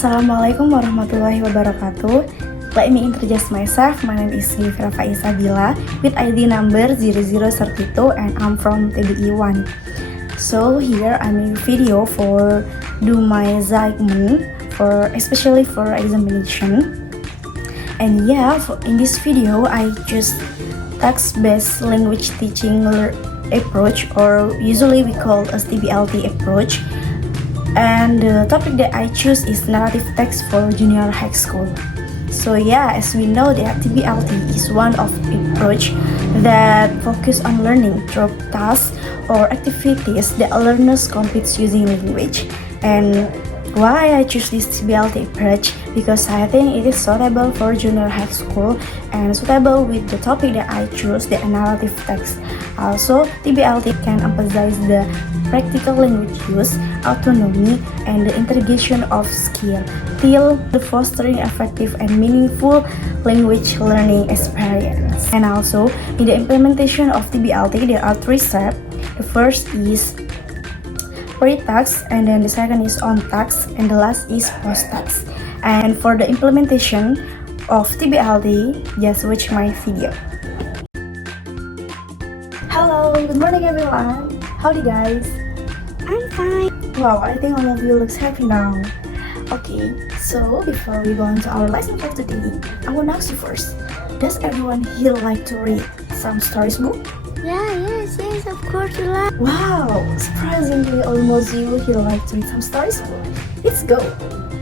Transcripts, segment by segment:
Assalamualaikum warahmatullahi wabarakatuh. Let me introduce myself. My name is Yufira Faisabila with ID number 0032 and I'm from TBI 1. So here I make a video for do my assignment especially for examination. And yeah, in this video I choose text-based language teaching approach, or usually we call as TBLT approach. And the topic that I choose is narrative text for junior high school. So yeah, as we know that TBLT is one of the approach that focus on learning through tasks or activities that learners complete using language. And why I choose this TBLT approach? Because I think it is suitable for junior high school and suitable with the topic that I choose, the narrative text. Also, TBLT can emphasize the practical language use, autonomy, and the integration of skill, till the fostering effective and meaningful language learning experience. And also, in the implementation of TBLT, there are three steps. The first is pre-task, and then the second is on-task, and the last is post-task. And for the implementation of TBLT, just watch my video. Hello, good morning everyone. Howdy guys. I'm fine. Wow, I think all of you looks happy now. Okay, so before we go into our lesson for today, I want to ask you first. Does everyone here like to read some stories book? Yes, of course you like. Wow, surprisingly, almost you here like to read some stories book. Let's go.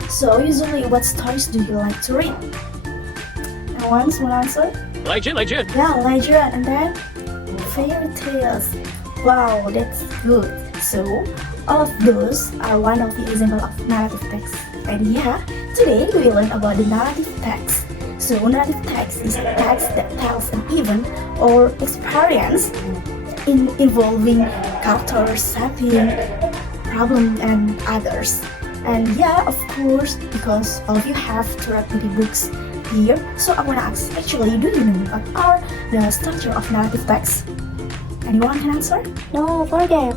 So usually, what stories do you like to read? Anyone want to answer? Legend. Yeah, legend, and then fairy tales. Wow, that's good. So, all of those are one of the example of narrative text. And yeah, today we will learn about the narrative text. So, narrative text is a text that tells an event or experience involving characters, setting, problem, and others. And yeah, of course, because all of you have to read the books here, so I want to ask, actually, do you know what are the structure of narrative text? Anyone can answer? No, forget.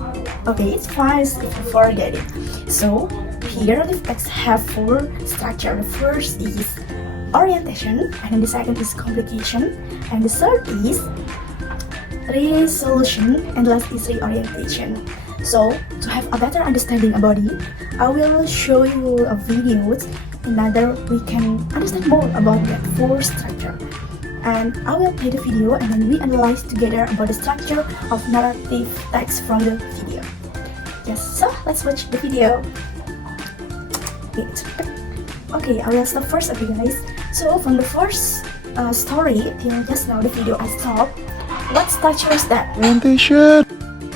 Okay, it's fine if you forget it. So, here narrative texts have four structure. The first is orientation, and then the second is complication, and the third is resolution, and the last is reorientation. So, to have a better understanding about it, I will show you a video in order we can understand more about that four structure. And I will play the video and then we analyze together about the structure of narrative text from the video. Yes, so let's watch the video. Okay, I will start first, okay guys. So from the first story till just now the video I stopped, what structure is that? Orientation.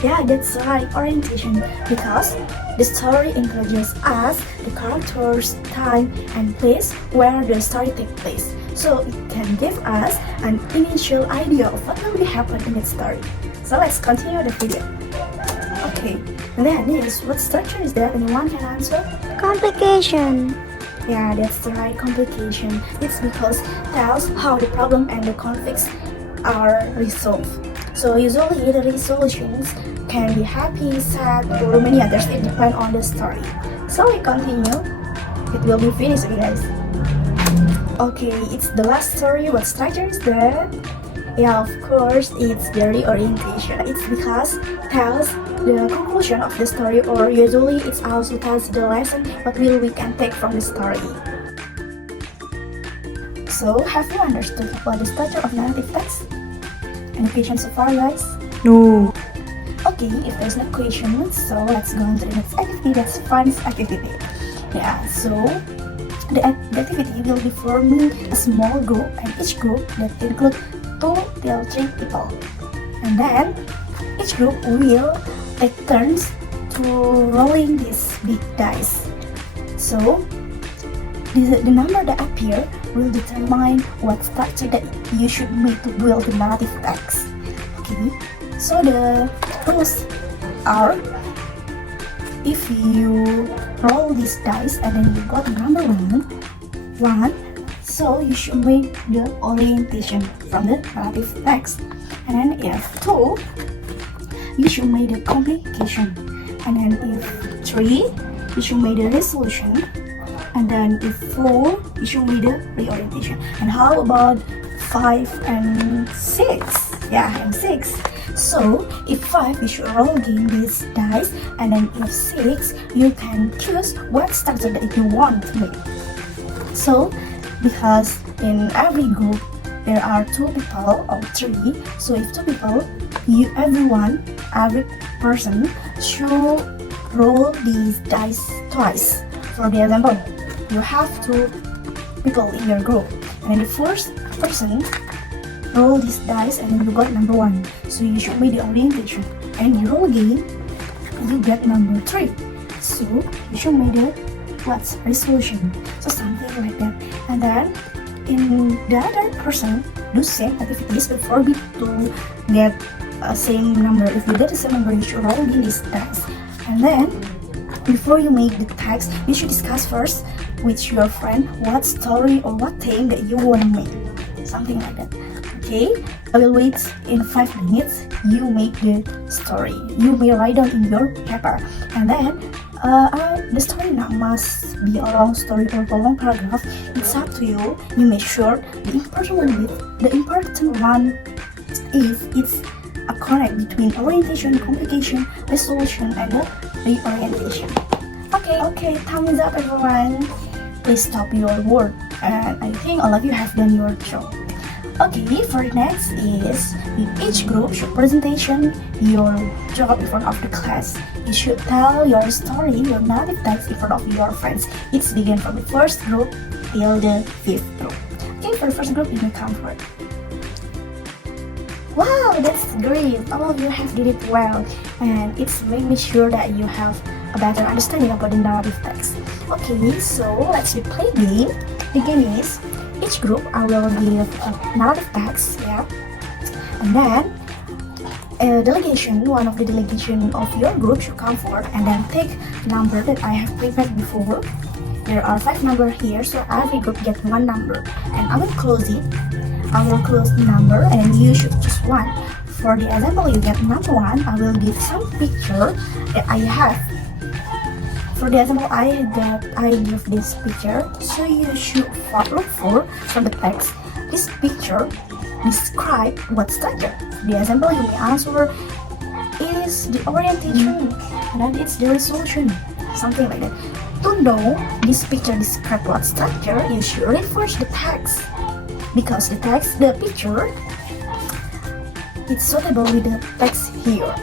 Yeah, that's right, orientation. Because the story encourages us the characters, time, and place where the story takes place. So it can give us an initial idea of what will happen in that story. So let's continue the video. Okay, and then yes, what structure is that? Anyone can answer? Complication. Yeah, that's right, complication. It's because it tells how the problem and the conflicts are resolved. So usually the resolutions can be happy, sad, or many others. It depends on the story. So we continue. It will be finished, okay, guys. Okay, it's the last story. What structure is that? Yeah, of course, it's the reorientation. It's because it tells the conclusion of the story, or usually it also tells the lesson what will we can take from the story. So, have you understood about the structure of narrative text? Any questions so far, guys? No. Okay, if there's no question, so let's go on to the next activity. That's fun activity. Yeah, so the activity will be forming a small group, and each group that include 2 till 3 people. And then each group will take turns to rolling these big dice. So the number that appear will determine what structure that you should make to build the narrative text. Okay, so the rules are, if you roll these dice and then you got number one, so you should make the orientation from the narrative text. And then if 2, you should make the complication. And then if 3, you should make the resolution. And then if 4, you show me the reorientation. And how about 5 and 6? Yeah, and 6. So if 5, you should roll again this dice, and then if 6, you can choose what structure that you want to make. So because in every group there are 2 people or 3, so if 2 people, every person should roll these dice twice. For the example, you have 2 people in your group, and then the first person roll this dice and you got number 1, so you should make the orientation, and you roll again, you get number 3, so you should make the resolution, so something like that. And then in the other person do same activities, but forbid to get same number. If you get the same number, you should roll again this dice, and then before you make the text, you should discuss first with your friend what story or what theme that you want to make, something like that. Okay, I will wait in 5 minutes. You make the story. You may write down in your paper, and then the story not must be a long story or a long paragraph. It's up to you. You make sure the important one is it's a connect between orientation, complication, resolution, and the reorientation. Okay, time is up, everyone. Please stop your work, and I think all of you have done your job. Okay, for next is in each group should presentation your job in front of the class. You should tell your story, your narrative text in front of your friends. It's begin from the first group till the 5th group. Okay, for the first group, you may come forward. Wow, that's great! All of you have did it well, and it's made me sure that you have a better understanding about the narrative text. Okay, so let's play game. The game is each group I will give a narrative text, yeah, and then one of the delegation of your group should come forward and then take the number that I have prepared before. There are 5 numbers here, so every group get 1 number, and I will close it. I will close the number, and you should choose 1. For the example, you get number 1. I will give some picture that I have. For the example, I give this picture, so you should look for from the text. This picture describe what structure. For the example, you may answer is the orientation, and then it's the resolution, something like that. To know this picture describe what structure, you should read first the text, because the picture, it's suitable with the text here.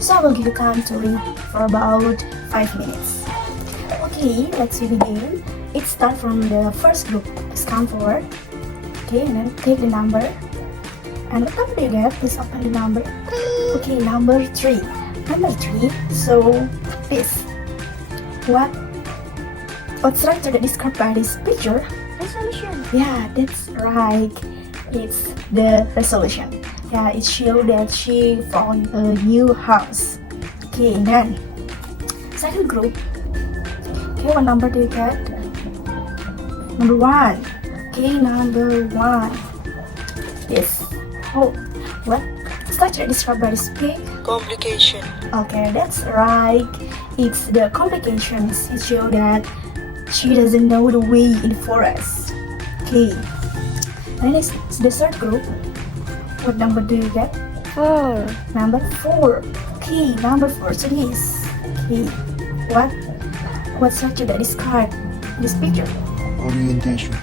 So I will give you time to read for about 5 minutes. Okay, let's begin. It starts from the first group. Please come forward. Okay, and then take the number. And what number do you get? Please open the number. Okay, number 3. Number 3. So this. What structure that described by this picture? Resolution. Yeah, that's right. It's the resolution. Yeah, it shows that she found a new house. Okay, and then second group. Okay, what number do you get? Number 1. Okay, number 1. Yes. Oh, what structure described by this pig? Complication. Okay, that's right. It's the complications. It shows that she doesn't know the way in the forest. Okay. And next, the third group. What number do you get? 4. Number 4. Okay, number 4 to this. Okay, what structure that describe this picture? Orientation.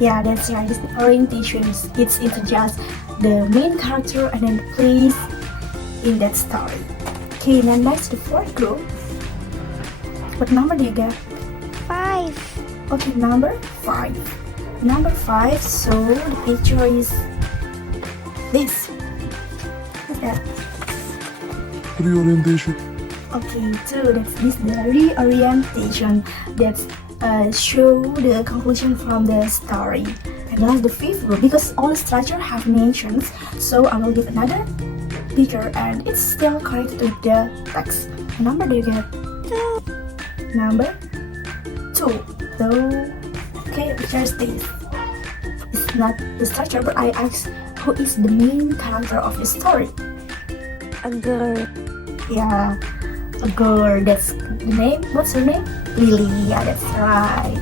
Yeah, that's right. This orientation. It's just the main character and then place in that story. Okay, then next the fourth group. What number do you get? 5. Okay, number 5. Number 5. So the picture is this. What's that? Reorientation. Okay, 2. That's this, the reorientation. That's show the conclusion from the story. And last, the 5th group, because all structure have nations, so I will give another picture and it's still connected to the text. Number do you get? 2. Number 2. So, okay, picture is this. It's not the structure, but I asked who is the main character of the story. A girl. Yeah, a girl. That's the name. What's her name? Lily. Yeah, that's right.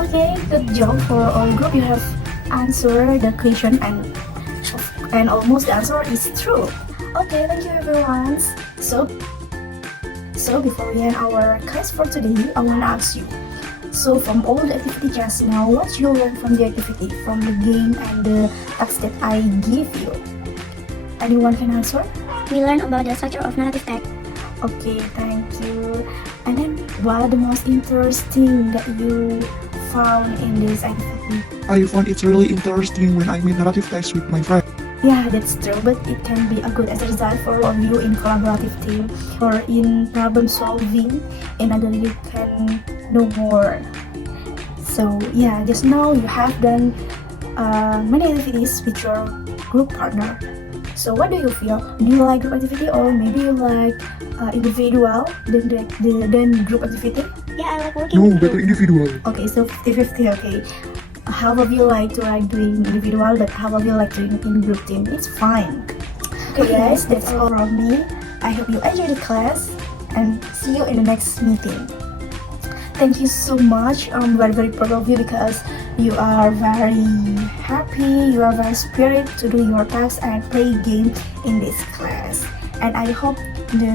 Okay, good job for all group. You have answered the question and almost the answer is true. Okay, thank you everyone. So before we end our class for today, I want to ask you. So from all the activity just now, what you learn from the activity, from the game and the tasks that I give you? Anyone can answer? We learn about the structure of narrative text. Okay, thank you. And then what the most interesting that you found in this activity? I found it really interesting when I made narrative text with my friend. Yeah, that's true, but it can be a good exercise for all of you in collaborative team or in problem solving, and other you can know more. So yeah, just now you have done many activities with your group partner. So what do you feel? Do you like group activity or maybe you like individual than group activity? Yeah, I like working No, with better group. individual. Okay, so 50-50, okay. How of you like to doing individual, but how of you like doing in group team? It's fine. Okay guys, that's all from me. I hope you enjoy the class and see you in the next meeting. Thank you so much. I'm very proud of you because you are very happy, you are very spirit to do your tasks and play game in this class. And I hope the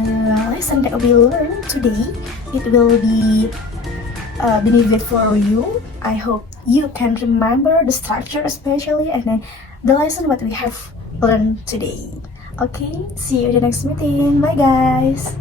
lesson that we learned today, it will be benefit for you. I hope you can remember the structure especially and then the lesson what we have learned today. Okay, see you in the next meeting. Bye guys.